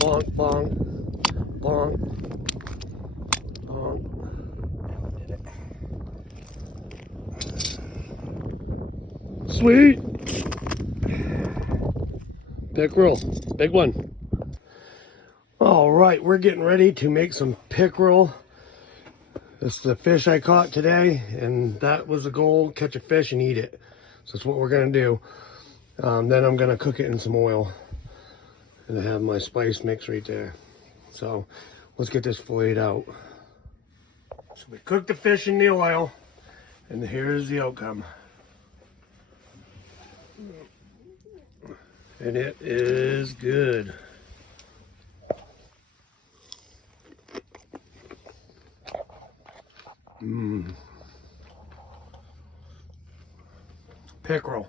Bonk, bonk, bonk, bonk. Sweet. Pickerel, big one. All right, we're getting ready to make some pickerel. This is the fish I caught today, and that was the goal, catch a fish and eat it. So that's what we're gonna do. Then I'm gonna cook it in some oil. And I have my spice mix right there. So let's get this filleted out. So we cooked the fish in the oil, and here's the outcome. And it is good. Mmm. Pickerel.